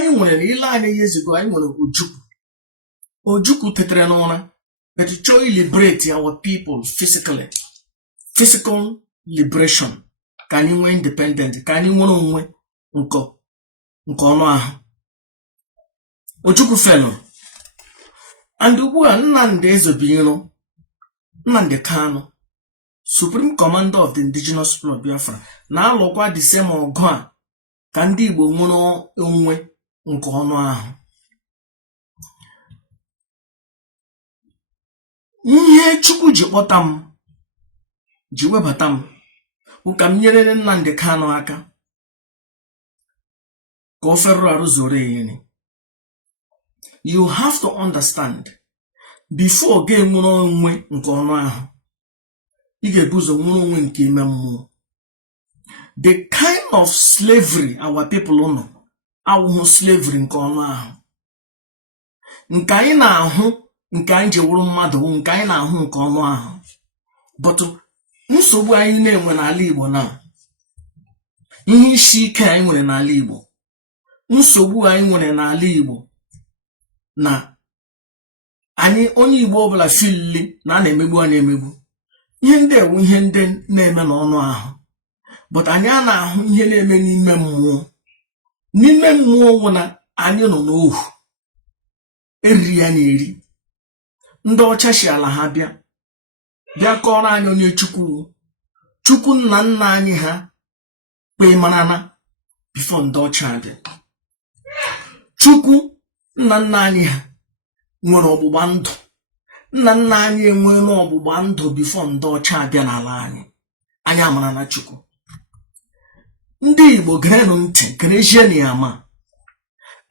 anyị nwere na ile anyị years ago anyị nwere Ojukwu tetere n'ụra but chọọ liberate our people physically. Physical liberation. Ka anyị nwee independent, ka anyị nwere onwe nke ọnụ ahụ. Ojukwu fell. And ugbu a Nnamdi Ezebiro, Nnamdi Kanu, Supreme Commander of the Indigenous People of Biafra, na-alụkwa the same ọgụ a ka ndị Igbo nwere onwe nke ọnụ ahụ. Ihe Chukwu ji kpọta m, ji webata m, bụ ka m nyere Nnamdi Kanu aka ka o ferụ arụ zoro eyeni. You have to understand, before ga enwere onwe nke ọnụ ahụ, ị ga-ebu ụzọ nwere onwe nke ime mmụọ. The kind of slavery our people nọ awụhụ slavery nke ọnụ ahụ. Nke anyị na-ahụ, nke anyị ji wụrụ mmadụ, nke anyị na-ahụ nke ọnụ ahụ. But nsogbu anyị na-enwe n'ala Igbo na ihe isi ike anyị nwere n'ala Igbo, nsogbu anyị nwere n'ala Igbo na anyị onye Igbo ọbụla filili na na-emegbu anyị emegbu. Ihe ndị ewu ihe ndị na-eme n'ọnụ ahụ, but anyị a na-ahụ ihe na-eme n'ime mmụọ. N'ime mmụọ nwụ na anyị nọ n'ohu eriri ya na-eri. Ndị ọcha si ala ha bịa kọrọ anyị onye Chukwu nna nna anyị ha kpee marana before ndị ọcha abịa. Chukwu nna nna anyị ha nwere ọgbụgba ndụ. Nna nna anyị enwere ọgbụgba ndụ before ndị ọcha abịa n'ala anyị. Anyị amara na Chukwu. Ndị Igbo gerenụ ntị, gerezienụ ya ama.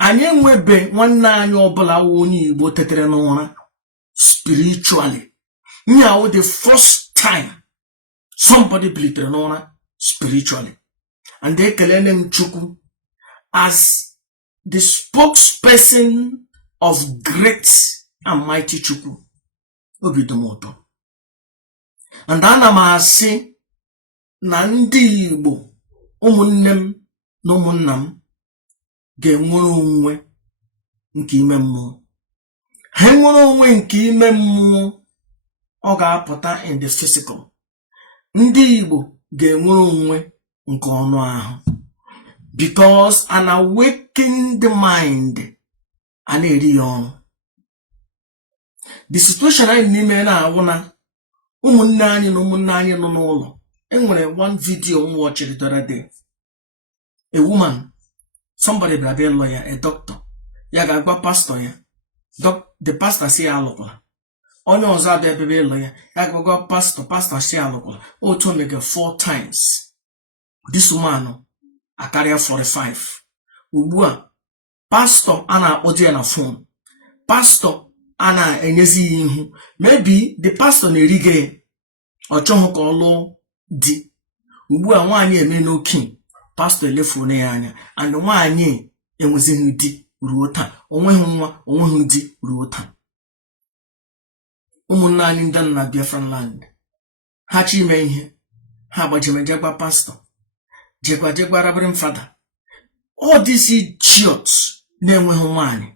Anyị enwebe nwanne anyị ọbụla wụ onye Igbo tetere n'ụra spiritually. Now the first time somebody bilitere n'ụra spiritually. And they kelene m Chukwu as the spokesperson of great and mighty Chukwu. Obi dị m ụtọ. And ana m asị na ndị Igbo, ụmụnne m na ụmụnna m, ga-enwere onwe nke ime mmụọ. Ha nwere onwe nke ime mmụọ, ọ ga-apụta in the physical. Ndị Igbo ga-enwere onwe nke ọnụ ahụ. Because an awakened mind a na-eri ya ọnụ. The situation anyị n'ime na-awụ na ụmụnne anyị na ụmụnne anyị nọ n'ụlọ. Enwere one video m watched the other day. A woman, somebody bịara ịlụ ya, a doctor. Ya ga-agwa pastor ya. The pastor si ya alụkwala. Onye ọzọ abịa bịa ịlụ ya, ya ga-agwa pastor si ya alụkwala. Otu omega 4 times. This woman akarịa 45. Ugbu a, pastor a na-akpọje ya na phone. Pastor a na-enyezi ya ihu. Maybe the pastor na-erige ọ chọghị ka ọ lụọ di. Ugbu a nwaanyị eme n'okenye, pastor elefone ya anya, and nwaanyị enwezighị di ruo taa. Onweghị nwa, onweghị di ruo taa. Ụmụnne anyị ndị na Biafra land, ha chi ime ihe, ha gbajemejegba pastor, jegwa Reverend Father. All these idiots na-enweghị nwaanyị,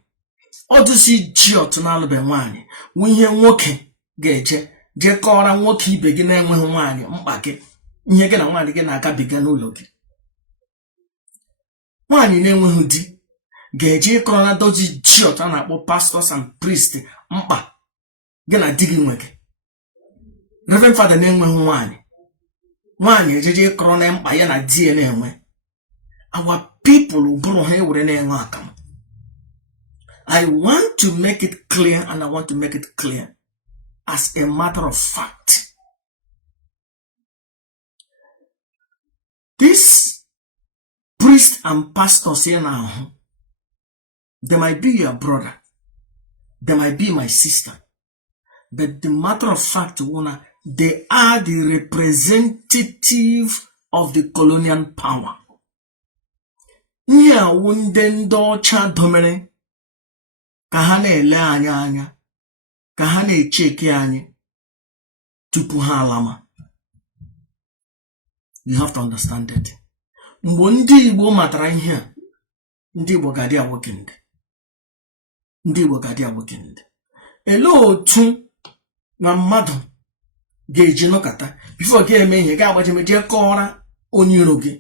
all these idiots na-alụbe nwaanyị, nwe ihe nwoke ga-eje kọọra nwoke ibe gị na-enweghị nwaanyị mkpa gị, ihe gị na nwaanyị gị na-agabiga n'ụlọ gị. Nwaanyị na-enweghị di ga-eje ịkọrọ na those idiots a na-akpọ pastors and priests mkpa gị na di gị nweghị. Reverend Father na-enweghị nwaanyị ejeje ịkọrọ na mkpa ya na di ya na-enwe. Our people bụrụ ha ewere na-enwe akamụ. I want to make it clear, and I want to make it clear as a matter of fact. These priests and pastors here now, they might be your brother, they might be my sister, but the matter of fact, they are the representative of the colonial power. Nye awunde ndị ọcha domere ka ha na-ele anya ka ha na-echeki anyị tupu ha alama. You have to understand it. Mgbe ndị Igbo matara ihe a, ndị Igbo ga-adị awokende. Ndị Igbo ga-adị awokende. Elee otu na mmadụ ga-eji nọkọta bifo ga-eme ihe ga-agbajemeje kọọra onye iro gị